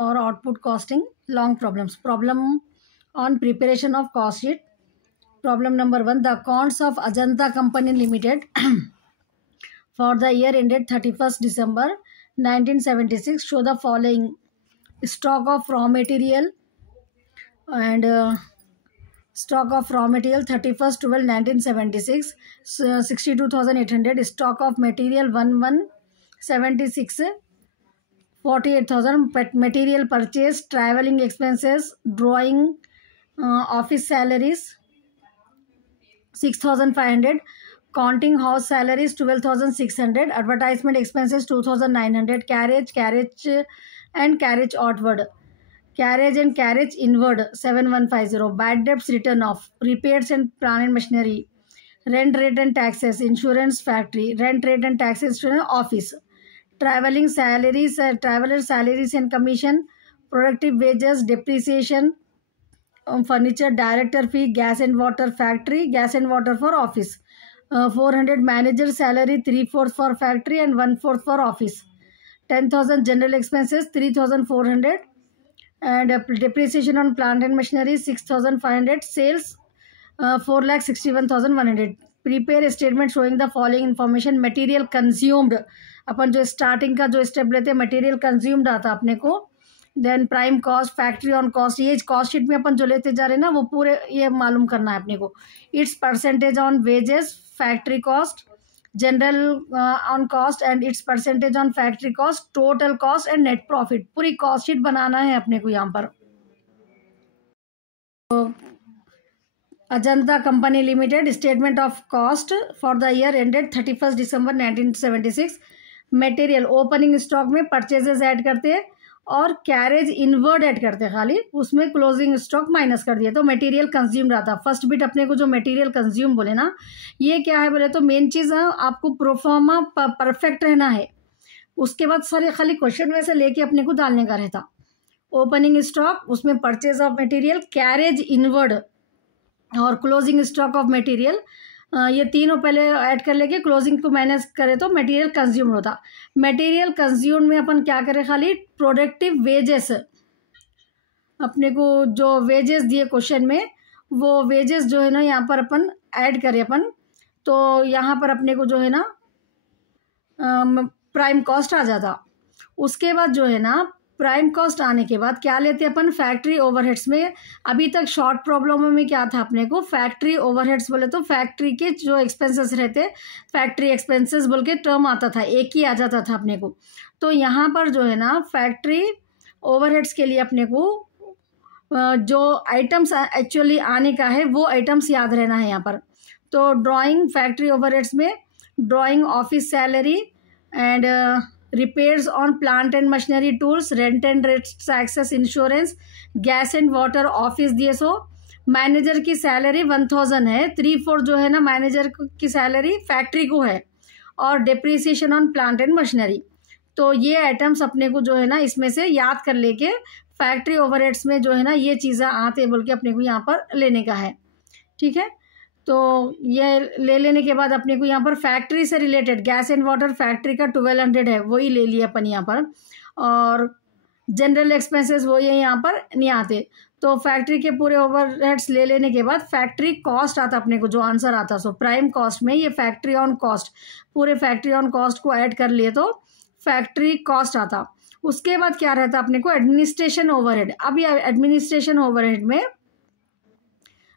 or output costing long problems. Problem on preparation of cost sheet. Problem number 1, the accounts of Ajanta Company Limited for the year ended 31st December 1976 show the following: stock of raw material and stock of raw material 31st 12 1976 62,800, stock of material 1176 48,000, material purchase, traveling expenses, drawing, office salaries 6,500, counting house salaries 12,600, advertisement expenses 2,900, carriage and carriage outward, carriage and carriage inward 7,150, bad debts written off, repairs and plant and machinery, rent rate and taxes, insurance factory, rent rate and taxes office, traveling salaries, traveler salaries and commission, productive wages, depreciation, furniture, director fee, gas and water factory, gas and water for office, 400 manager salary, 3/4 for factory and 1/4 for office, 10,000 general expenses, 3,400, and depreciation on plant and machinery 6,500, sales 4,61,100. Prepare statement showing the following information. Material consumed, अपन जो starting का जो step लेते हैं material consumed आता अपने को. Then prime cost, factory on cost, ये कॉस्ट शीट में अपन जो लेते जा रहे हैं ना वो पूरे ये मालूम करना है अपने को. It's percentage on wages, factory cost, general on cost and it's percentage on factory cost, total cost and net profit. पूरी कॉस्ट शीट बनाना है अपने को यहाँ पर. Ajanta company limited statement of cost for the year ended 31st December 1976. Material opening stock में purchases add करते हैं और कैरेज इनवर्ड ऐड करते हैं, खाली उसमें क्लोजिंग स्टॉक माइनस कर दिया तो मटेरियल कंज्यूम रहा था. फर्स्ट बिट अपने को जो मटेरियल कंज्यूम बोले ना ये क्या है बोले तो मेन चीज़ है आपको प्रोफॉर्मा परफेक्ट रहना है. उसके बाद सारे खाली क्वेश्चन में से लेके अपने को डालने का रहता. ओपनिंग स्टॉक उसमें purchase of material, carriage inward और क्लोजिंग स्टॉक ऑफ मटेरियल, ये तीनों पहले ऐड कर लेके क्लोजिंग को माइनस करें तो मटेरियल कंज्यूम होता. मटेरियल कंज्यूम में अपन क्या करें, खाली प्रोडक्टिव वेजेस, अपने को जो वेजेस दिए क्वेश्चन में वो वेजेस जो है ना यहाँ पर अपन ऐड करें अपन, तो यहाँ पर अपने को जो है ना प्राइम कॉस्ट आ जाता. उसके बाद जो है ना प्राइम कॉस्ट आने के बाद क्या लेते हैं अपन, फैक्ट्री ओवरहेड्स में. अभी तक शॉर्ट प्रॉब्लम में क्या था अपने को, फैक्ट्री ओवरहेड्स बोले तो फैक्ट्री के जो एक्सपेंसेस रहते फैक्ट्री एक्सपेंसेस बोल के टर्म आता था, एक ही आ जाता था अपने को. तो यहाँ पर जो है ना फैक्ट्री ओवरहेड्स के लिए अपने को जो आइटम्स एक्चुअली आने का है वो आइटम्स याद रहना है यहाँ पर. तो ड्राइंग फैक्ट्री ओवरहेड्स में drawing, office salary and repairs on plant and machinery tools, rent and taxes, insurance, gas and water, office दिए. सो मैनेजर की सैलरी 1,000 है, 3/4 जो है ना मैनेजर की सैलरी फैक्ट्री को है और depreciation on plant and machinery. तो ये आइटम्स अपने को जो है ना इसमें से याद कर लेके फैक्ट्री ओवरहेड्स में जो है ना ये चीज़ें आते बोल के अपने को यहाँ पर लेने का है. ठीक है, तो ये ले लेने के बाद अपने को यहाँ पर फैक्ट्री से related gas and water factory का 1,200 है, वही ले लिया अपन यहाँ पर. और जनरल एक्सपेंसेस वही है, यहाँ पर नहीं आते. तो फैक्ट्री के पूरे ओवरहेड्स ले लेने के बाद फैक्ट्री कॉस्ट आता अपने को, जो आंसर आता. सो प्राइम कॉस्ट में ये फैक्ट्री ऑन कॉस्ट, पूरे फैक्ट्री ऑन कॉस्ट को ऐड कर लिए तो फैक्ट्री कॉस्ट आता. उसके बाद क्या रहता अपने को, एडमिनिस्ट्रेशन ओवरहेड. अब ये एडमिनिस्ट्रेशन ओवरहेड में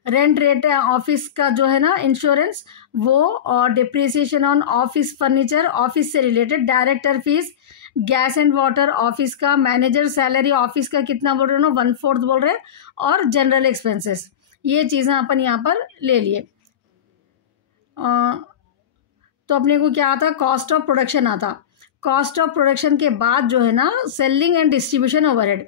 रेंट रेट ऑफिस का जो है ना इंश्योरेंस वो, और depreciation on office furniture office से related, director fees, gas and water office का, मैनेजर सैलरी ऑफिस का कितना बोल रहे हो ना 1/4 बोल रहे हैं, और जनरल एक्सपेंसेस. ये चीज़ें अपन यहाँ पर ले लिए. तो अपने को क्या आता, कॉस्ट ऑफ प्रोडक्शन आता. कॉस्ट ऑफ प्रोडक्शन के बाद जो है ना सेलिंग एंड डिस्ट्रीब्यूशन ओवरहेड.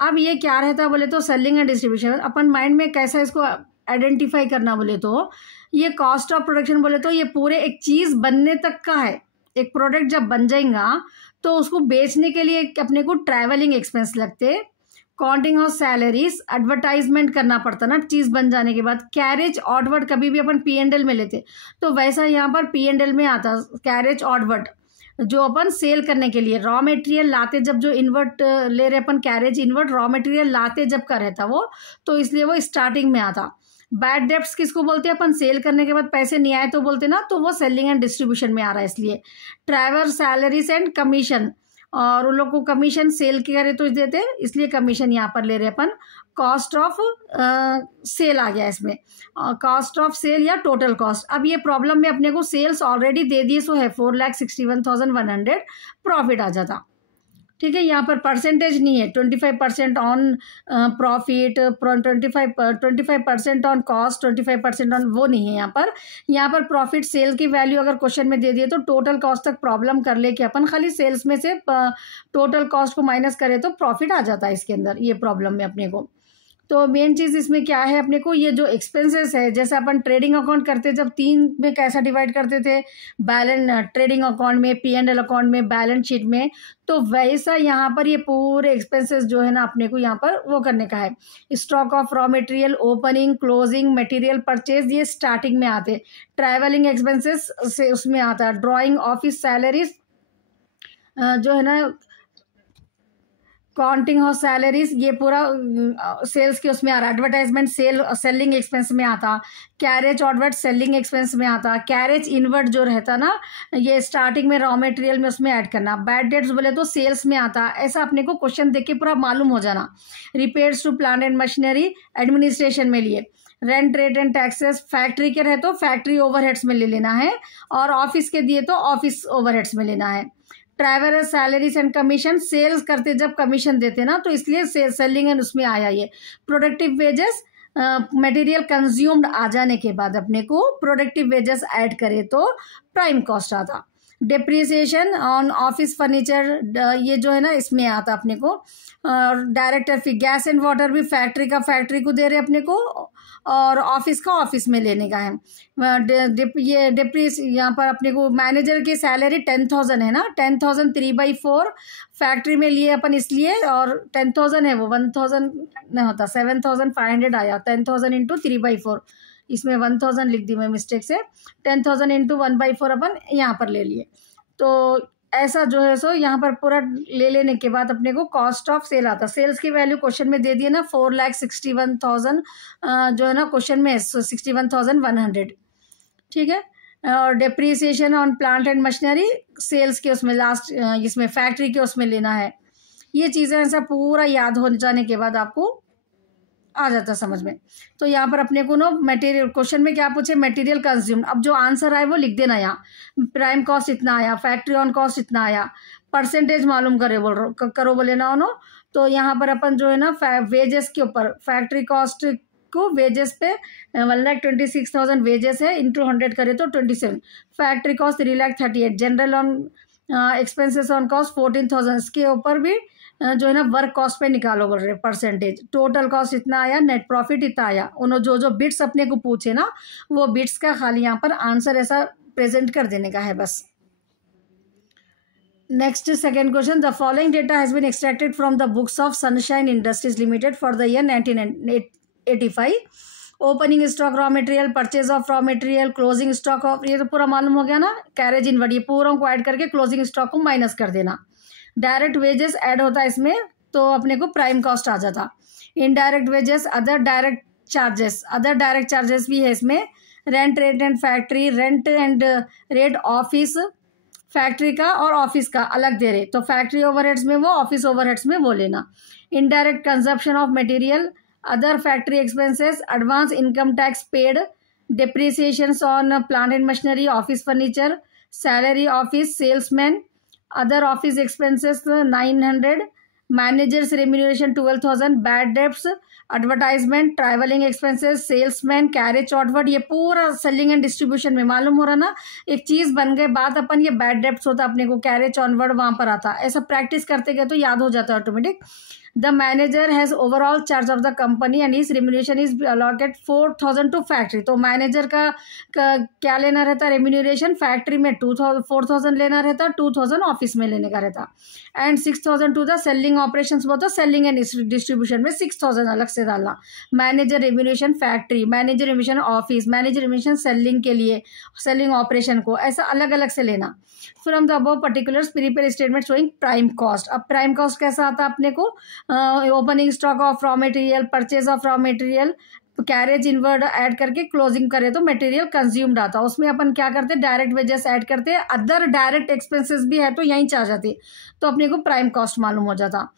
अब ये क्या रहता बोले तो selling and distribution upon mind में कैसा इसको आइडेंटिफाई करना बोले तो ये कॉस्ट ऑफ प्रोडक्शन बोले तो ये पूरे एक चीज़ बनने तक का है. एक प्रोडक्ट जब बन जाएगा तो उसको बेचने के लिए अपने को ट्रैवलिंग एक्सपेंस लगते, काउंटिंग ऑफ सैलरीज, एडवर्टाइजमेंट करना पड़ता ना चीज़ बन जाने के बाद. कैरेज ऑडवर्ड कभी भी अपन P&L में लेते तो वैसा यहाँ पर P&L में आता कैरेज ऑडवर्ड. जो अपन सेल करने के लिए रॉ मटेरियल लाते, जब जो इन्वर्ट ले रहे अपन कैरेज इन्वर्ट, रॉ मटेरियल लाते जब का रहता वो, तो इसलिए वो स्टार्टिंग में आता। बैड डेब्ट्स किसको बोलते हैं अपन, सेल करने के बाद पैसे नहीं आए तो बोलते ना, तो वो सेलिंग एंड डिस्ट्रीब्यूशन में आ रहा है इसलिए। ट्रैवल सैलरीज एंड कमीशन, और उन लोग को कमीशन सेल के करे तो देते हैं, इसलिए कमीशन यहाँ पर ले रहे अपन। कॉस्ट ऑफ सेल आ गया इसमें, कॉस्ट ऑफ सेल या टोटल कॉस्ट। अब ये प्रॉब्लम में अपने को सेल्स ऑलरेडी दे दिए, सो है 4,61,100 प्रॉफिट आ जाता। ठीक है, यहाँ पर परसेंटेज नहीं है, 25% on profit, 25% on cost, 25% on, वो नहीं है यहाँ पर। यहाँ पर प्रॉफिट सेल की वैल्यू अगर क्वेश्चन में दे दिए तो टोटल कॉस्ट तक प्रॉब्लम कर ले कि अपन खाली सेल्स में से टोटल कॉस्ट को माइनस करें तो प्रॉफिट आ जाता है इसके अंदर, ये प्रॉब्लम में अपने को। तो मेन चीज़ इसमें क्या है अपने को, ये जो एक्सपेंसेस है, जैसे अपन ट्रेडिंग अकाउंट करते जब 3 में कैसा डिवाइड करते थे, बैलेंस ट्रेडिंग अकाउंट में, P&L अकाउंट में, बैलेंस शीट में, तो वैसा यहाँ पर ये पूरे एक्सपेंसेस जो है ना अपने को यहाँ पर वो करने का है। Stock of raw material, opening, closing, material purchase, ये स्टार्टिंग में आते। ट्रैवलिंग एक्सपेंसेस से उसमें आता है। ड्रॉइंग ऑफिस सैलरीज जो है ना, काउंटिंग ऑफ सैलरीज, ये पूरा सेल्स के उसमें आ रहा है। एडवर्टाइजमेंट सेलिंग एक्सपेंस में आता। कैरेज आउटवर्ड सेलिंग एक्सपेंस में आता। कैरेज इनवर्ड जो रहता ना, ये स्टार्टिंग में रॉ मटेरियल में उसमें ऐड करना। बैड डेट्स बोले तो सेल्स में आता। ऐसा अपने को क्वेश्चन देख के पूरा मालूम हो जाना। Repairs to plant and machinery administration में लिए। Rent rate and taxes, factory के रहे तो फैक्ट्री ओवरहेड्स में ले लेना है, और ऑफिस के दिए तो ऑफिस ओवरहेड्स में लेना है। Traveller salaries and commission, sales करते जब कमीशन देते ना, तो इसलिए सेलिंग एंड उसमें आया ये। प्रोडक्टिव वेजेस, मटेरियल कंज्यूम्ड आ जाने के बाद अपने को प्रोडक्टिव वेजेस ऐड करे तो प्राइम कॉस्ट आता। डिप्रिसिएशन ऑन ऑफिस फर्नीचर, ये जो है ना इसमें आता अपने को। Director fee, gas and water भी फैक्ट्री का फैक्ट्री को दे रहे अपने को, और ऑफिस का ऑफिस में लेने का है। ये डिप्रीस यहाँ पर अपने को मैनेजर की सैलरी 10,000 है ना, 10,000 3/4 फैक्ट्री में लिए अपन इसलिए, और 10,000 है वो 1,000 नहीं होता, 7,500 आया। 10,000 इंटू 3/4, इसमें 1,000 लिख दी मैं मिस्टेक से। 10,000 इंटू 1/4 अपन यहाँ पर ले लिए। तो ऐसा जो है सो यहाँ पर पूरा ले लेने के बाद अपने को कॉस्ट ऑफ सेल आता। सेल्स की वैल्यू क्वेश्चन में दे दिए ना 4,61,000 जो है ना क्वेश्चन में 61,100। ठीक है, और depreciation on plant and machinery sales के उसमें लास्ट इसमें फैक्ट्री के उसमें लेना है। ये चीज़ें ऐसा पूरा याद हो जाने के बाद आपको आ जाता समझ में। तो यहाँ पर अपने को ना मटेरियल, क्वेश्चन में क्या पूछे, मटेरियल कंज्यूम्ड, अब जो आंसर आए वो लिख देना। यहाँ प्राइम कॉस्ट इतना आया, फैक्ट्री ऑन कॉस्ट इतना आया, परसेंटेज मालूम करो बोले ना उन्होंने। तो यहाँ पर अपन जो है ना वेजेस के ऊपर फैक्ट्री कॉस्ट को वेजेस पे 1,26,000 वेजेस है, इंटू 100 करे तो 27। Factory cost 3,38,000। General on expenses on cost 14,000। इसके ऊपर भी जो है ना वर्क कॉस्ट पे निकालो बोल रहे परसेंटेज। टोटल कॉस्ट इतना आया, नेट प्रॉफिट इतना आया। उन्होंने जो बिट्स अपने को पूछे ना, वो बिट्स का खाली यहाँ पर आंसर ऐसा प्रेजेंट कर देने का है बस। Next second question, the following data has been extracted from the books of Sunshine Industries Limited for the year 1985। Opening stock raw material, purchase of raw material, closing stock of, ये तो पूरा मालूम हो गया ना। कैरेज इनवर्ड, ये पूरा को ऐड करके क्लोजिंग स्टॉक को माइनस कर देना। डायरेक्ट वेजेस ऐड होता है इसमें, तो अपने को प्राइम कॉस्ट आ जाता। Indirect wages, other direct charges, other direct charges भी है इसमें। Rent rate and factory, rent and rate office factory का और ऑफिस का अलग दे रहे, तो फैक्ट्री ओवरहेड्स में वो, ऑफिस ओवरहेड्स में वो लेना। Indirect consumption of material, other factory expenses, advance income tax paid, depreciations on plant and machinery, office furniture, salary office salesman, other office expenses 900, managers remuneration 12,000, bad debts, advertisement, travelling expenses, salesman, carriage outward, ये पूरा selling and distribution में मालूम हो रहा ना। एक चीज़ बन गए बात अपन, ये बैड डेब्ट्स होता अपने को, कैरेज ऑनवर्ड वहाँ पर आता। ऐसा प्रैक्टिस करते गए तो याद हो जाता है automatic. The manager has overall charge of the company and his remuneration is allotted 4,000 to factory. तो मैनेजर का क्या लेना रहता, रेम्यूनरेशन फैक्ट्री में 4,000 लेना रहता, 2,000 ऑफिस में लेने का रहता, and 6,000 to the selling operation, वो तो सेलिंग एंड डिस्ट्रीब्यूशन में 6,000 अलग से डालना। Manager remuneration factory, manager remuneration office, manager remuneration selling के लिए, सेलिंग ऑपरेशन को, ऐसा अलग अलग से लेना। From the above particulars prepaid statement showing prime cost. अब प्राइम कॉस्ट कैसा आता है अपने को, opening stock of raw material, purchase of raw material, carriage inward add करके क्लोजिंग करे तो मटेरियल कंज्यूम्ड आता। उसमें अपन क्या करते, डायरेक्ट वेजेस ऐड करते, अदर डायरेक्ट एक्सपेंसेस भी है तो यहीं आ जाते, तो अपने को प्राइम कॉस्ट मालूम हो जाता।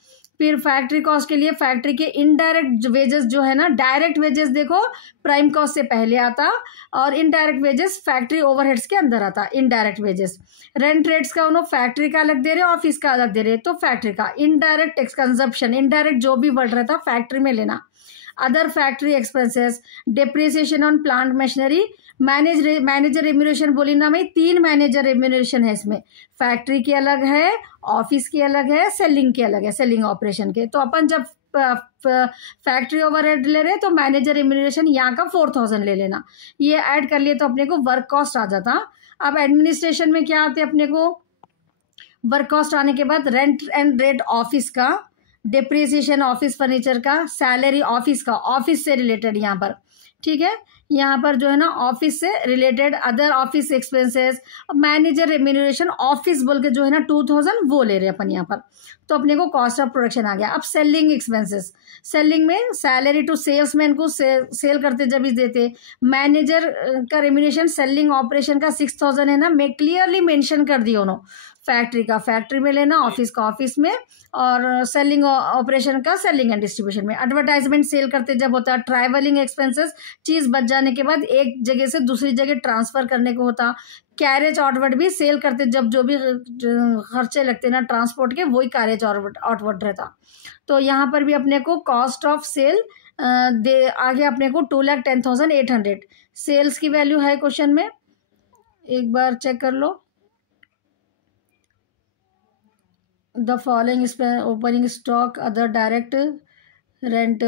फिर फैक्ट्री कॉस्ट के लिए फैक्ट्री के इनडायरेक्ट वेजेस जो है ना, डायरेक्ट वेजेस देखो प्राइम कॉस्ट से पहले आता, और इनडायरेक्ट वेजेस फैक्ट्री ओवरहेड्स के अंदर आता। इनडायरेक्ट वेजेस रेंट रेट्स का उन्होंने फैक्ट्री का अलग दे रहे, ऑफिस का अलग दे रहे, तो फैक्ट्री का इनडायरेक्ट कंजप्शन, इनडायरेक्ट जो भी बढ़ रहा था फैक्ट्री में लेना। Other factory expenses, depreciation on plant machinery, manager remuneration बोली ना मैं, 3 मैनेजर रेम्यूनरेशन है इसमें, फैक्ट्री की अलग है, ऑफिस की अलग है, सेलिंग की अलग है, सेलिंग ऑपरेशन के। तो अपन जब फैक्ट्री ओवरहेड ले रहे तो मैनेजर रेम्यूनरेशन यहाँ का 4,000 ले लेना, ये ऐड कर लिए तो अपने को वर्क कॉस्ट आ जाता। अब एडमिनिस्ट्रेशन में क्या आते अपने को, वर्क कॉस्ट आने के बाद रेंट एंड रेट ऑफिस का, डिप्रिसिएशन ऑफिस फर्नीचर का, सैलरी ऑफिस का, ऑफिस से रिलेटेड यहाँ पर, ठीक है, यहाँ पर जो है ना ऑफिस से related, other office expenses, manager remuneration office बोल के जो है ना 2,000 वो ले रहे अपन यहाँ पर, तो अपने को कॉस्ट ऑफ प्रोडक्शन आ गया। अब सेलिंग एक्सपेंसेस, सेलिंग में सैलरी टू सेल्समैन को सेल करते जब ही देते, मैनेजर का रेम्यूनरेशन सेलिंग ऑपरेशन का 6,000 है ना, मैं क्लियरली मेंशन कर दिया उन्होंने, फैक्ट्री का फैक्ट्री में लेना, ऑफिस का ऑफिस में, और सेलिंग ऑपरेशन का सेलिंग एंड डिस्ट्रीब्यूशन में। एडवर्टाइजमेंट सेल करते जब होता है, ट्रैवलिंग एक्सपेंसेस, चीज़ बच जाने के बाद एक जगह से दूसरी जगह ट्रांसफ़र करने को होता, कैरेज आउटवर्ड भी सेल करते जब जो भी खर्चे लगते ना ट्रांसपोर्ट के, वही कैरेज आउटवर्ड रहता। तो यहाँ पर भी अपने को कॉस्ट ऑफ सेल दे आगे अपने को 2,10,800 सेल्स की वैल्यू है क्वेश्चन में, एक बार चेक कर लो। The following is opening stock, other direct rent,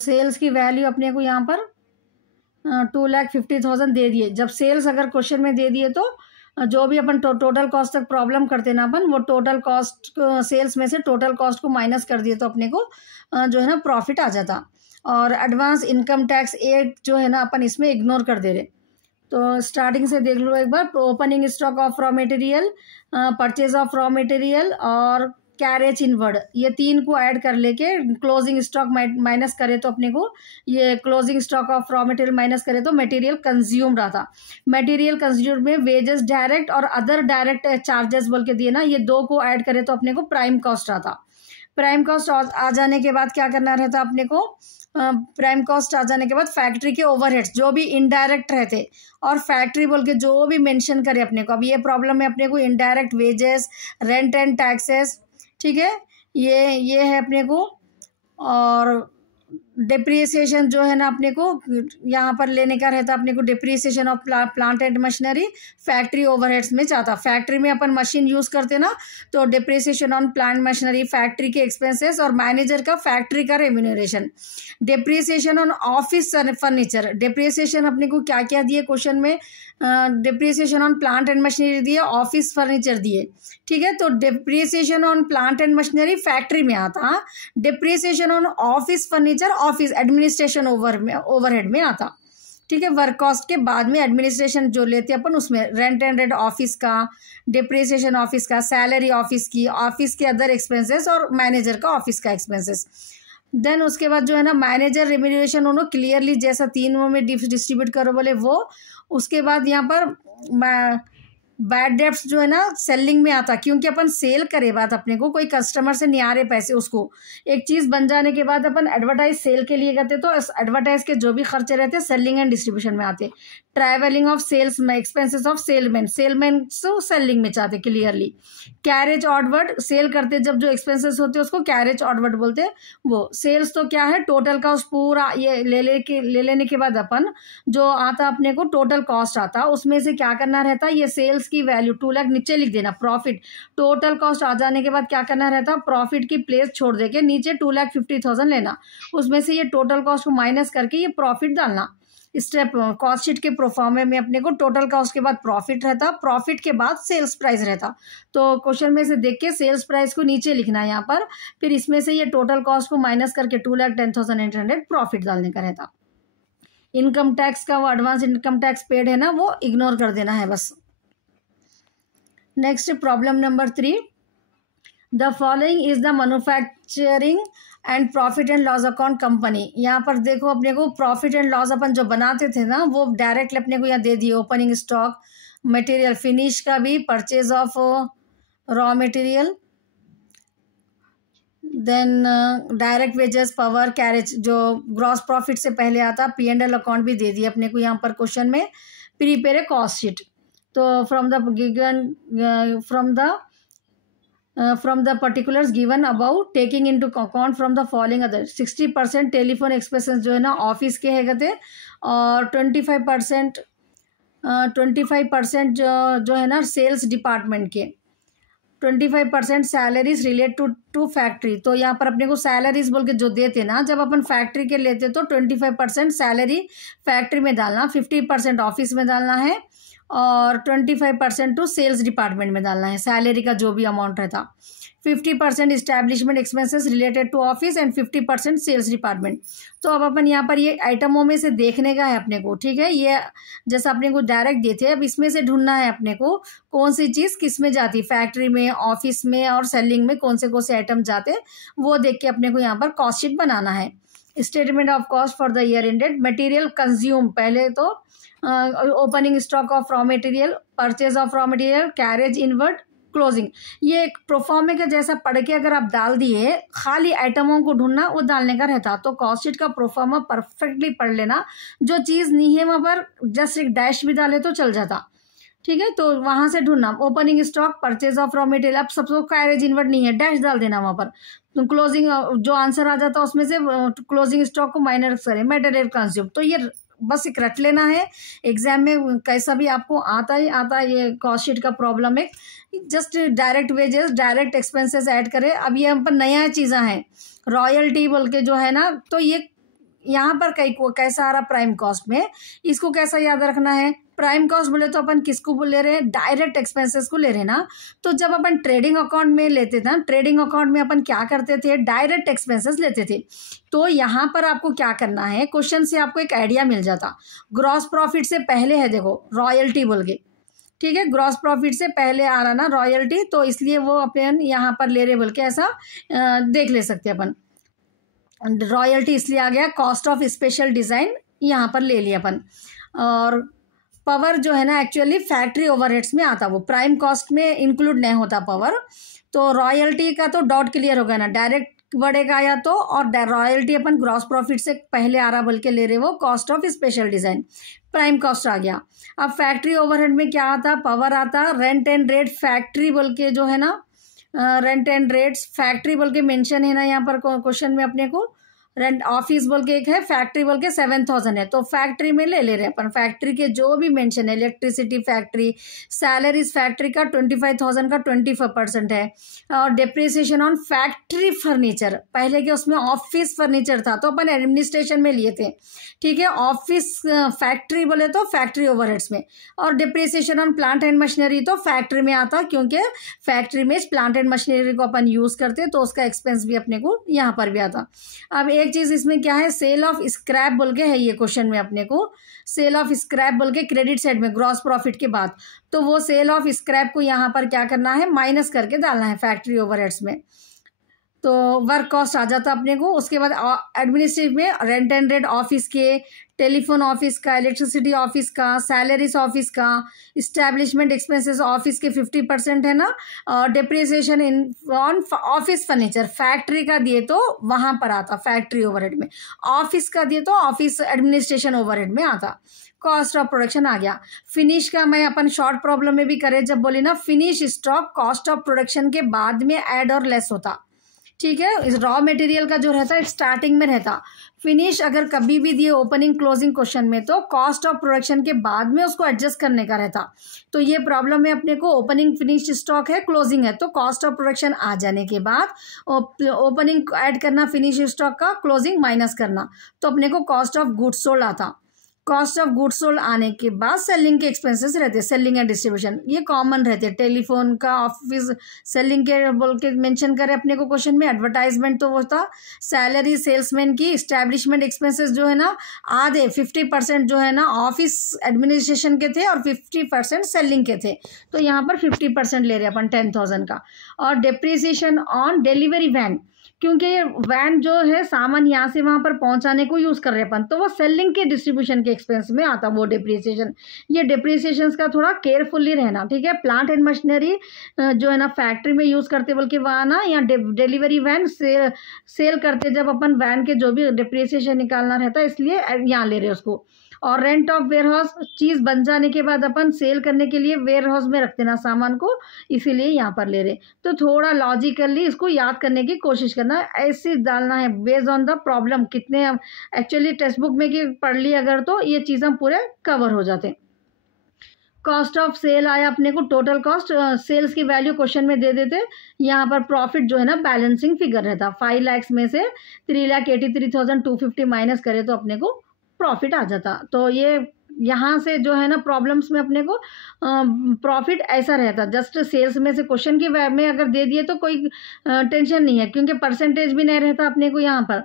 sales की वैल्यू अपने को यहाँ पर 2,50,000 दे दिए। जब सेल्स अगर क्वेश्चन में दे दिए तो जो भी अपन टोटल कॉस्ट तक प्रॉब्लम करते ना अपन, वो टोटल कॉस्ट सेल्स में से टोटल कॉस्ट को माइनस कर दिए तो अपने को जो है ना प्रॉफिट आ जाता। और एडवांस इनकम टैक्स एक जो है ना अपन इसमें इग्नोर कर दे रहे। तो स्टार्टिंग से देख लो एक बार, opening stock of raw material, purchase of raw material और कैरेज इनवर्ड, ये 3 को ऐड कर लेके क्लोजिंग स्टॉक माइनस करे तो अपने को ये closing stock of raw material minus करे तो मटेरियल कंज्यूम्ड आता। मटेरियल कंज्यूम्ड में वेजेस डायरेक्ट और अदर डायरेक्ट चार्जेस बोल के दिए ना, ये 2 को ऐड करे तो अपने को प्राइम कॉस्ट आता। प्राइम कॉस्ट आ जाने के बाद क्या करना रहता अपने को, प्राइम कॉस्ट आ जाने के बाद फैक्ट्री के ओवरहेड्स जो भी इनडायरेक्ट रहते और फैक्ट्री बोल के जो भी मेंशन करे अपने को। अब ये प्रॉब्लम है अपने को indirect wages, rent and taxes, ठीक है, ये है अपने को। और डिप्रिसिएशन जो है ना अपने को यहाँ पर लेने का रहता अपने को, depreciation of plant and machinery factory overheads में जाता। फैक्ट्री में अपन मशीन यूज़ करते ना, तो depreciation on plant machinery, factory के एक्सपेंसेस और मैनेजर का फैक्ट्री का remuneration. Depreciation on office furniture, depreciation अपने को क्या क्या दिए क्वेश्चन में, depreciation on plant and machinery दिए, ऑफिस फर्नीचर दिए, ठीक है। तो depreciation on plant and machinery factory में आता, depreciation on office furniture office administration overhead में आता, ठीक है। वर्क कॉस्ट के बाद में एडमिनिस्ट्रेशन जो लेते अपन उसमें रेंट एंड रेंट ऑफिस का, डिप्रिसिएशन ऑफिस का, सैलरी ऑफिस की, ऑफिस के अदर एक्सपेंसेस और मैनेजर का ऑफिस का एक्सपेंसेस। देन उसके बाद जो है ना मैनेजर रेम्यूनरेशन उन्होंने क्लियरली जैसा 3 में डिस्ट्रीब्यूट करो बोले वो। उसके बाद यहाँ पर बैड डेब्ट्स जो है ना सेलिंग में आता, क्योंकि अपन सेल करे बात अपने को कोई कस्टमर से नहीं आ रहे पैसे, उसको एक चीज़ बन जाने के बाद अपन एडवर्टाइज सेल के लिए करते तो एडवर्टाइज के जो भी खर्चे रहते सेलिंग एंड डिस्ट्रीब्यूशन में आते। ट्रैवलिंग ऑफ सेल्स में एक्सपेंसेस ऑफ सेलमैन तो सेलिंग में चाहते क्लियरली। कैरेज ऑनवर्ड सेल करते जब जो एक्सपेंसेस होते हैं उसको कैरेज ऑनवर्ड बोलते हैं। वो सेल्स तो क्या है, टोटल कॉस्ट पूरा ये ले लेने के बाद अपन जो आता अपने को टोटल कॉस्ट आता, उसमें से क्या करना रहता है, ये सेल्स की वैल्यू 2 लाख नीचे लिख देना। प्रॉफिट टोटल कॉस्ट आ जाने के बाद क्या करना रहता, प्रॉफिट की प्लेस छोड़ देके नीचे 2,50,000 लेना, उसमें से ये टोटल कॉस्ट को माइनस करके ये प्रॉफिट डालना। स्टेप कॉस्ट शीट के प्रोफॉर्मे में अपने को टोटल कॉस्ट के बाद प्रॉफिट रहता, प्रॉफिट के बाद सेल्स प्राइस रहता। तो क्वेश्चन में से देख के सेल्स प्राइस को नीचे लिखना है यहाँ पर, फिर इसमें से ये टोटल कॉस्ट को माइनस करके 2,10,800 प्रॉफिट डालने का रहता। इनकम टैक्स का वो एडवांस इनकम टैक्स पेड है ना, वो इग्नोर कर देना है बस। Next problem number 3, the following is the manufacturing and profit and loss account company. यहाँ पर देखो अपने को प्रॉफिट एंड लॉस अपन जो बनाते थे ना, वो डायरेक्टली अपने को यहाँ दे दिए। ओपनिंग स्टॉक, मटेरियल, फिनिश का भी, purchase of raw material, then direct wages, power, carriage, जो ग्रॉस प्रॉफिट से पहले आता। P&L अकाउंट भी दे दिया अपने को यहाँ पर क्वेश्चन में। प्रीपेयर ए कॉस्ट शीट, तो from the particulars given about taking into account from the following other. 60% telephone expenses जो है ना ऑफिस के है कहते, और 25% जो है ना सेल्स डिपार्टमेंट के, 25% सैलरीज रिलेट टू फैक्ट्री। तो यहाँ पर अपने को सैलरीज बोल के जो देते ना, जब अपन फैक्ट्री के लेते तो 25% सैलरी फैक्ट्री में डालना, 50% ऑफिस में डालना है, और 25% टू सेल्स डिपार्टमेंट में डालना है, सैलरी का जो भी अमाउंट रहता। 50% establishment expenses related to office and 50% sales department. तो अब अपन यहाँ पर ये आइटमों में से देखने का है अपने को, ठीक है। ये जैसा अपने को डायरेक्ट देते हैं, अब इसमें से ढूंढना है अपने को कौन सी चीज़ किस में जाती, फैक्ट्री में, ऑफिस में और सेलिंग में कौन से आइटम जाते, वो देख के अपने को यहाँ पर कॉस्ट शीट बनाना है। Statement of cost for the year ended. Material consume, पहले तो opening stock of raw material, purchase of raw material, carriage inward, closing. ये एक प्रोफॉर्मे का जैसा पढ़ के अगर आप डाल दिए, खाली आइटमों को ढूंढना वो डालने का रहता। तो कॉस्ट शीट का प्रोफॉर्मा परफेक्टली पढ़ लेना, जो चीज़ नहीं है वहाँ पर जस्ट एक डैश भी डाले तो चल जाता, ठीक है। तो वहाँ से ढूंढना, opening stock, purchase of raw material, अब सबको कैरेज इनवर्ड नहीं है, डैश डाल देना वहाँ पर। तो क्लोजिंग जो आंसर आ जाता उसमें से क्लोजिंग स्टॉक को माइनस करें, मटेरियल कंज्यूम। तो ये बस एक रट लेना है, एग्जाम में कैसा भी आपको आता है ये कॉस्ट शीट का प्रॉब्लम है। Just direct wages, direct expenses add करें। अब ये हम पर नया चीज़ें हैं, रॉयल्टी बोल के जो है ना, तो ये यहाँ पर कैसा आ रहा प्राइम कॉस्ट में, इसको कैसा याद रखना है। प्राइम कॉस्ट बोले तो अपन किसको ले रहे हैं, डायरेक्ट एक्सपेंसेस को ले रहे हैं ना। तो जब अपन ट्रेडिंग अकाउंट में लेते थे, ट्रेडिंग अकाउंट में अपन क्या करते थे, डायरेक्ट एक्सपेंसेस लेते थे। तो यहाँ पर आपको क्या करना है, क्वेश्चन से आपको एक आइडिया मिल जाता। ग्रॉस प्रॉफिट से पहले है देखो रॉयल्टी बोल के, ठीक है, ग्रॉस प्रॉफिट से पहले आ रहा ना रॉयल्टी, तो इसलिए वो अपन यहाँ पर ले रहे बोल के ऐसा देख ले सकते अपन। रॉयल्टी इसलिए आ गया, कॉस्ट ऑफ स्पेशल डिज़ाइन यहाँ पर ले लिया अपन। और पावर जो है ना एक्चुअली फैक्ट्री ओवरहेड्स में आता, वो प्राइम कॉस्ट में इंक्लूड नहीं होता पावर। तो रॉयल्टी का तो डॉट क्लियर हो गया ना, डायरेक्ट बढ़ेगा या तो, और रॉयल्टी अपन ग्रॉस प्रॉफिट से पहले आ रहा बोल के ले रहे, वो cost of special design prime cost आ गया। अब फैक्ट्री ओवरहेड में क्या आता, पावर आता, रेंट एंड रेट फैक्ट्री बोल के जो है ना, रेंट एंड रेट्स फैक्ट्री बोल के मेंशन है ना यहाँ पर क्वेश्चन में अपने को। रेंट ऑफिस बोल के एक है, फैक्ट्री बोल के 7,000 है, तो फैक्ट्री में ले रहे हैं अपन। फैक्ट्री के जो भी मेंशन है, इलेक्ट्रिसिटी फैक्ट्री, सैलरीज फैक्ट्री का 25,000 का 25% है, और डिप्रिसिएशन ऑन फैक्ट्री फर्नीचर, पहले के उसमें ऑफिस फर्नीचर था तो अपन एडमिनिस्ट्रेशन में लिए थे, ठीक है। ऑफिस फैक्ट्री बोले तो फैक्ट्री ओवरहेड्स में, और depreciation on plant and machinery तो फैक्ट्री में आता, क्योंकि फैक्ट्री में प्लांट एंड मशीनरी को अपन यूज करते तो उसका एक्सपेंस भी अपने को यहाँ पर भी आता। अब एक चीज इसमें क्या है, सेल ऑफ स्क्रैप बोल के है ये क्वेश्चन में अपने को, सेल ऑफ स्क्रैप बोल के क्रेडिट साइड में ग्रॉस प्रॉफिट के बाद, तो वो सेल ऑफ स्क्रैप को यहाँ पर क्या करना है, माइनस करके डालना है फैक्ट्री ओवरहेड्स में। तो वर्क कॉस्ट आ जाता अपने को। उसके बाद एडमिनिस्ट्रेटिव में रेंट एंड रेंट ऑफिस के, टेलीफोन ऑफिस का, इलेक्ट्रिसिटी ऑफिस का, सैलरीज ऑफिस का, इस्टेब्लिशमेंट एक्सपेंसेस ऑफिस के 50% है ना, और depreciation in on office furniture factory का दिए तो वहाँ पर आता फैक्ट्री ओवरहेड में, ऑफिस का दिए तो ऑफिस एडमिनिस्ट्रेशन ओवरहेड में आता। कॉस्ट ऑफ प्रोडक्शन आ गया। फिनिश का मैं अपन शॉर्ट प्रॉब्लम में भी करे जब बोली ना, finish stock cost of production के बाद में ऐड और लेस होता, ठीक है। इस रॉ मटेरियल का जो रहता है स्टार्टिंग में रहता, फिनिश अगर कभी भी दिए ओपनिंग क्लोजिंग क्वेश्चन में तो कॉस्ट ऑफ प्रोडक्शन के बाद में उसको एडजस्ट करने का रहता। तो ये प्रॉब्लम है अपने को, ओपनिंग फिनिश स्टॉक है, क्लोजिंग है, तो कॉस्ट ऑफ प्रोडक्शन आ जाने के बाद ओपनिंग ऐड करना फिनिश स्टॉक का, क्लोजिंग माइनस करना, तो अपने को कॉस्ट ऑफ गुड्स सोल्ड आता। कॉस्ट ऑफ गुड्स सोल्ड आने के बाद सेलिंग के एक्सपेंसेस रहते हैं, सेलिंग एंड डिस्ट्रीब्यूशन ये कॉमन रहते हैं। टेलीफोन का, ऑफिस सेलिंग के बोल के मेंशन करे अपने को क्वेश्चन में। एडवर्टाइजमेंट तो वो था, सैलरी सेल्समैन की, इस्टेब्लिशमेंट एक्सपेंसेस जो है ना आधे 50% जो है ना ऑफिस एडमिनिस्ट्रेशन के थे और 50% सेलिंग के थे, तो यहाँ पर 50% ले रहे अपन 10,000 का। और डिप्रिसिएशन ऑन डिलीवरी वैन, क्योंकि ये वैन जो है सामान यहाँ से वहाँ पर पहुँचाने को यूज़ कर रहे अपन, तो वो सेलिंग के डिस्ट्रीब्यूशन के एक्सपेंस में आता वो डिप्रिसिएशन। ये डिप्रिसिएशन का थोड़ा केयरफुली रहना, ठीक है। प्लांट एंड मशीनरी जो है ना फैक्ट्री में यूज़ करते बोल के वहाँ ना, या डिलीवरी वैन सेल करते जब अपन वैन के जो भी डिप्रिसिएशन निकालना रहता है, इसलिए यहाँ ले रहे उसको। और रेंट ऑफ वेयर हाउस, चीज़ बन जाने के बाद अपन सेल करने के लिए वेयर हाउस में रखते ना सामान को, इसीलिए यहाँ पर ले रहे। तो थोड़ा लॉजिकली इसको याद करने की कोशिश करना, ऐसे डालना है बेस्ड ऑन द प्रॉब्लम। कितने एक्चुअली टेक्स्ट बुक में कि पढ़ ली अगर तो ये चीज़ें पूरे कवर हो जाते। कॉस्ट ऑफ सेल आया अपने को, टोटल कॉस्ट, सेल्स की वैल्यू क्वेश्चन में दे देते। यहाँ पर प्रॉफिट जो है ना बैलेंसिंग फिगर रहता, 5 लाख में से 3,83,250 माइनस करे तो अपने को प्रॉफिट आ जाता। तो ये यहाँ से जो है ना प्रॉब्लम्स में अपने को प्रॉफिट ऐसा रहता, जस्ट सेल्स में से क्वेश्चन की में अगर दे दिए तो कोई टेंशन नहीं है, क्योंकि परसेंटेज भी नहीं रहता अपने को यहाँ पर।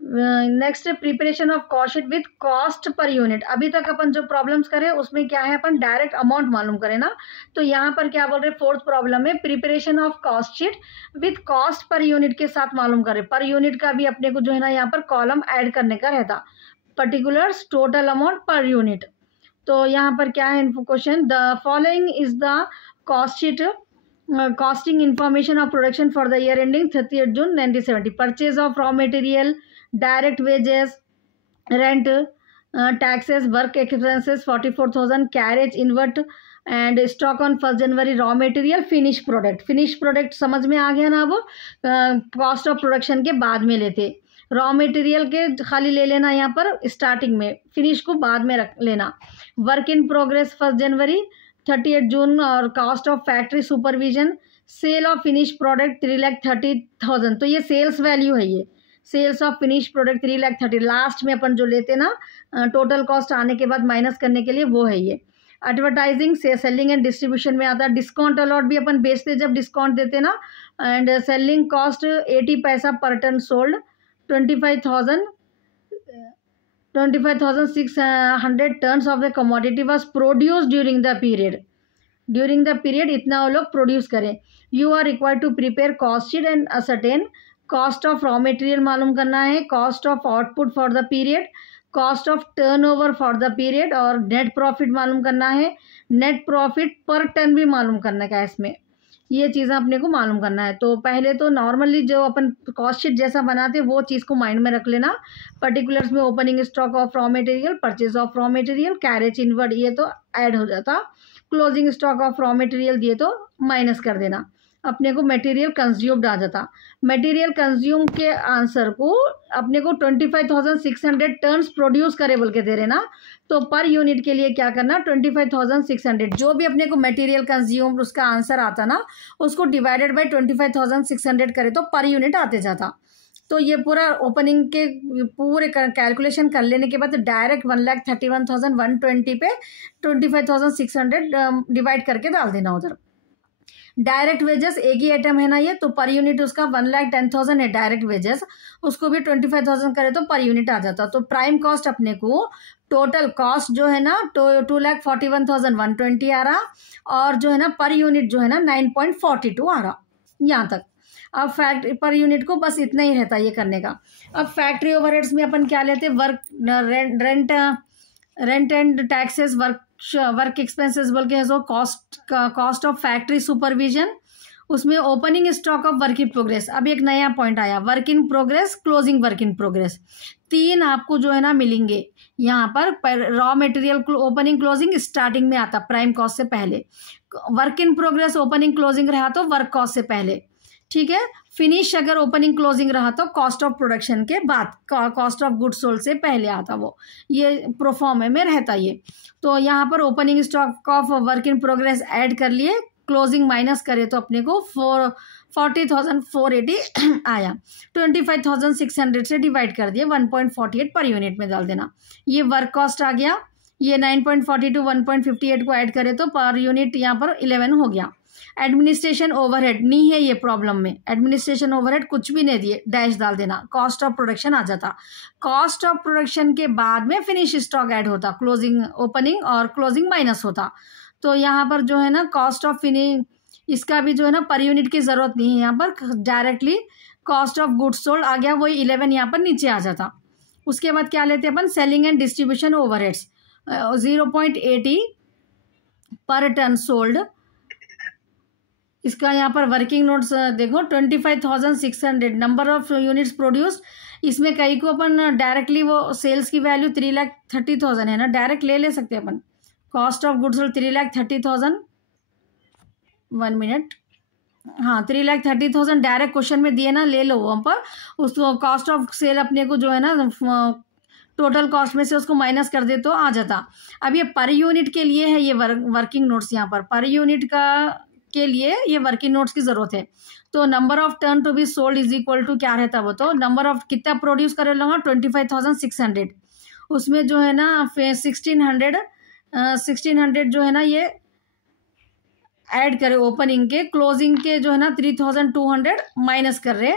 Next preparation of cost sheet with cost per unit. अभी तक अपन जो प्रॉब्लम्स करे उसमें क्या है, अपन डायरेक्ट अमाउंट मालूम करें ना, तो यहाँ पर क्या बोल रहे, फोर्थ प्रॉब्लम में preparation of cost sheet with cost per unit के साथ मालूम करें। पर यूनिट का भी अपने को जो है ना यहाँ पर कॉलम ऐड करने का रहता, particulars total amount per unit. तो यहाँ पर क्या है question, the following is the cost sheet costing information of production for the year ending 30th June 1970. Purchase of raw material, direct wages, rent, taxes, work expenses 44,000, carriage inward and stock on 1st January, raw material, finished product. Finished product समझ में आ गया ना, वो cost of production के बाद में लेते, raw material के खाली ले लेना यहाँ पर स्टार्टिंग में, फिनिश को बाद में रख लेना। Work in progress 1st January 30th June, और cost of factory supervision, sale of finish product 3,30,000, तो ये सेल्स वैल्यू है, ये sales of finish product 3,30,000 last में अपन जो लेते ना टोटल कॉस्ट आने के बाद माइनस करने के लिए, वो है ये। एडवर्टाइजिंग से सेलिंग एंड डिस्ट्रीब्यूशन में आता, डिस्काउंट अलॉट भी अपन बेचते जब डिस्काउंट देते ना, एंड सेलिंग कॉस्ट 80 पैसा पर ton sold, 25,600 tons of the commodity was produce during the period इतना वो लोग प्रोड्यूस करें। You are required to prepare cost sheet and ascertain cost of raw material मालूम करना है, cost of output for the period, cost of turnover for the period, और net profit मालूम करना है, नेट प्रॉफिट पर टन भी मालूम करने का है इसमें, ये चीज़ें अपने को मालूम करना है। तो पहले तो नॉर्मली जो अपन कॉस्ट शीट जैसा बनाते वो चीज़ को माइंड में रख लेना। पर्टिकुलर्स में opening stock of raw material, purchase of raw material, carriage inward ये तो ऐड हो जाता, closing stock of raw material दिए तो माइनस कर देना, अपने को मटेरियल कंज्यूम्ड आ जाता। मटेरियल कंज्यूम के आंसर को अपने को 25,600 टन्स प्रोड्यूस करे बोल के दे रहे ना, तो पर यूनिट के लिए क्या करना, 25,600 जो भी अपने को मटेरियल कंज्यूम उसका आंसर आता ना, उसको डिवाइडेड बाय 25,600 करे तो पर यूनिट आते जाता। तो ये पूरा ओपनिंग के पूरे कैलकुलेशन कर लेने के बाद डायरेक्ट 1,31,120 पे 25,600 डिवाइड करके डाल देना उधर। डायरेक्ट वेजेस एक ही आइटम है ना ये, तो पर यूनिट उसका 1,10,000 है डायरेक्ट वेजेस, उसको भी 25,000 करे तो पर यूनिट आ जाता। तो प्राइम कॉस्ट अपने को टोटल कॉस्ट जो है ना 2,41,120 आ रहा, और जो है ना पर यूनिट जो है ना 9.42 आ रहा यहाँ तक। अब फैक्ट्री पर यूनिट को बस इतना ही रहता है ये करने का। अब फैक्ट्री ओवरहेड्स में अपन क्या लेते हैं, rent and taxes, work expenses बोल के, so cost of factory supervision, उसमें opening stock of work in progress. अब एक नया पॉइंट आया, work in progress, closing work in progress, 3 आपको जो है ना मिलेंगे यहाँ पर। Raw material opening closing starting में आता प्राइम कॉस्ट से पहले, work in progress opening closing रहा तो वर्क कॉस्ट से पहले, ठीक है। फिनिश अगर ओपनिंग क्लोजिंग रहा तो कॉस्ट ऑफ प्रोडक्शन के बाद, कॉस्ट ऑफ गुड्स सोल्ड से पहले आता वो, ये प्रोफॉर्म में रहता ये। तो यहाँ पर opening stock of work in progress add कर लिए, क्लोजिंग माइनस करे तो अपने को 40,480 आया। 25,600 से डिवाइड कर दिए, 1.48 पर यूनिट में डाल देना। ये वर्क कॉस्ट आ गया, ये 9.42 1.58 को ऐड करे तो पर यूनिट यहाँ पर 11 हो गया। एडमिनिस्ट्रेशन ओवरहेड नहीं है ये प्रॉब्लम में, एडमिनिस्ट्रेशन ओवरहेड कुछ भी नहीं दिए, डैश डाल देना, कॉस्ट ऑफ प्रोडक्शन आ जाता। कॉस्ट ऑफ प्रोडक्शन के बाद में फिनिश स्टॉक ऐड होता, क्लोजिंग ओपनिंग और क्लोजिंग माइनस होता। तो यहाँ पर जो है ना कॉस्ट ऑफ फिनिश, इसका भी जो है ना पर यूनिट की ज़रूरत नहीं है, यहाँ पर directly cost of goods sold आ गया, वही 11 यहाँ पर नीचे आ जाता। उसके बाद क्या लेते हैं अपन, सेलिंग एंड डिस्ट्रीब्यूशन ओवरहेड्स 0.80 पर टन सोल्ड। इसका यहाँ पर वर्किंग नोट्स देखो, 25,600 नंबर ऑफ यूनिट्स प्रोड्यूस्ड। इसमें कई को अपन डायरेक्टली वो सेल्स की वैल्यू 3,30,000 है ना, डायरेक्ट ले सकते हैं अपन। Cost of goods sold 3,30,000, 1 minute, हाँ 3,30,000 डायरेक्ट क्वेश्चन में दिए ना, ले लो वहाँ पर। उसको कॉस्ट ऑफ सेल अपने को जो है ना टोटल कॉस्ट में से उसको माइनस कर दे तो आ जाता। अब ये पर यूनिट के लिए है ये वर्किंग नोट्स, यहाँ पर यूनिट का के लिए ये वर्किंग नोट्स की जरूरत है। तो number of ton to be sold is equal to क्या रहता है वो, तो नंबर ऑफ कितना प्रोड्यूस करे लूँगा 25,600, उसमें जो है ना 1600 जो है ना ये ऐड करे ओपनिंग के, क्लोजिंग के जो है ना 3,200 माइनस कर रहे,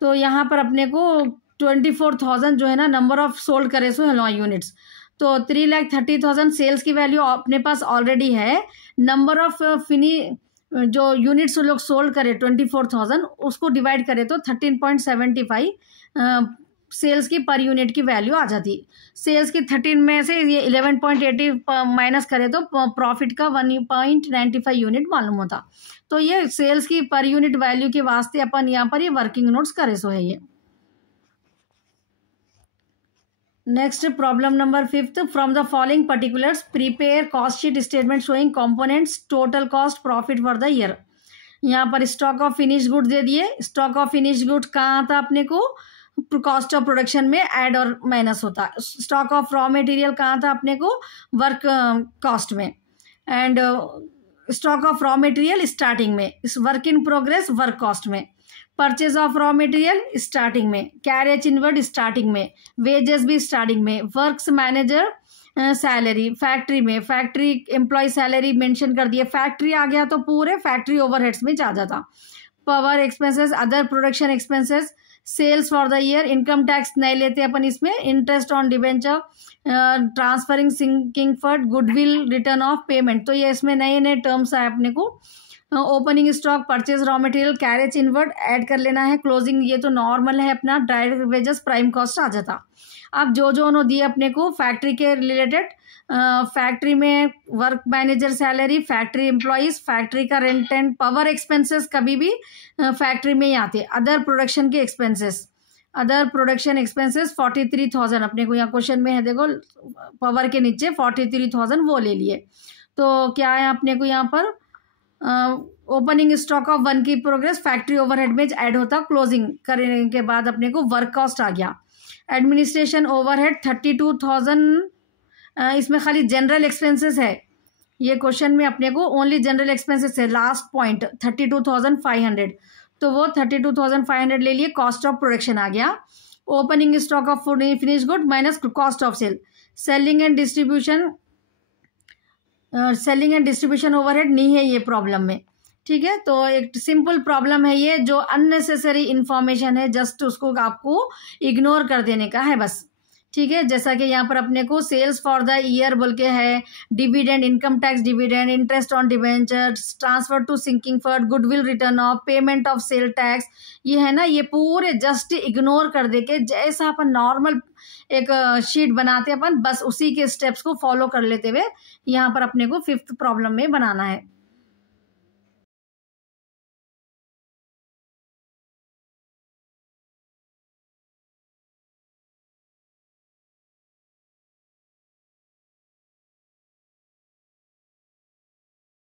तो यहाँ पर अपने को 24,000 जो है ना नंबर ऑफ सोल्ड करे सो हेलो यूनिट्स। तो 3,30,000 सेल्स की वैल्यू अपने पास ऑलरेडी है, नंबर ऑफ जो यूनिट्स लोग सोल्ड करे 24,000, उसको डिवाइड करे तो 13.75 सेल्स की पर यूनिट की वैल्यू आ जाती। सेल्स की 13 में से ये 11.80 माइनस करे तो प्रॉफिट का 1.95 यूनिट मालूम होता। तो ये सेल्स की पर यूनिट वैल्यू के वास्ते अपन यहाँ पर ये वर्किंग नोट्स करे सो है ये। Next problem number 5, from the following particulars prepare cost sheet statement showing components total cost profit for the year. यहाँ पर स्टॉक ऑफ फिनिश गुड्स दे दिए, स्टॉक ऑफ फिनिश गुड्स कहाँ था अपने को, कॉस्ट ऑफ प्रोडक्शन में ऐड और minus होता। स्टॉक ऑफ रॉ मटेरियल कहाँ था अपने को, वर्क कॉस्ट में, and stock of raw material starting में, work in progress work cost में, purchase of raw material starting में, कैरेज इनवर्ड स्टार्टिंग में, वेजेस भी स्टार्टिंग में, वर्क्स मैनेजर सैलरी फैक्ट्री में, फैक्ट्री एम्प्लॉय सैलरी मेंशन कर दिए। फैक्ट्री आ गया तो पूरे फैक्ट्री ओवरहेड्स में जा जाता। Power expenses, other production expenses, sales for the year, income tax नहीं लेते अपन इसमें, interest on debenture, transferring sinking for goodwill, return of payment. तो ये इसमें नए नए टर्म्स आए अपने को। Opening stock, purchase raw material, carriage inward add कर लेना है, क्लोजिंग ये तो नॉर्मल है अपना, डायरेक्ट वेजेस प्राइम कॉस्ट आ जाता। अब जो उन्होंने दिए अपने को फैक्ट्री के रिलेटेड, फैक्ट्री में work manager salary, factory employees, factory का रेंट एंड पावर एक्सपेंसेस कभी भी फैक्ट्री में ही आते। अदर प्रोडक्शन के एक्सपेंसेस, अदर प्रोडक्शन एक्सपेंसेस 43,000 अपने को यहाँ क्वेश्चन में है, देखो पावर के नीचे 43,000 वो ले लिए। तो क्या है अपने को यहाँ पर ओपनिंग स्टॉक ऑफ 1 की प्रोग्रेस फैक्ट्री ओवरहेड में ऐड होता, क्लोजिंग करने के बाद अपने को वर्क कॉस्ट आ गया। एडमिनिस्ट्रेशन ओवरहेड 32,000, इसमें खाली जनरल एक्सपेंसेस है, ये क्वेश्चन में अपने को ओनली जनरल एक्सपेंसेस है, लास्ट पॉइंट 32,500, तो वो 32,500 ले लिए, कॉस्ट ऑफ प्रोडक्शन आ गया। Opening stock of finish good minus cost of sale, selling and distribution overhead नहीं है ये प्रॉब्लम में, ठीक है। तो एक सिंपल प्रॉब्लम है ये, जो अननेसेसरी इंफॉर्मेशन है जस्ट उसको आपको इग्नोर कर देने का है बस। ठीक है, जैसा कि यहाँ पर अपने को सेल्स फॉर द ईयर बोल के है, dividend, income tax dividend, interest on debentures, transfer to sinking fund, goodwill return of, payment of sale tax, ये है ना, ये पूरे जस्ट इग्नोर कर दे के जैसा अपन नॉर्मल एक शीट बनाते हैं अपन, बस उसी के स्टेप्स को फॉलो कर लेते हुए यहाँ पर अपने को 5th प्रॉब्लम में बनाना है।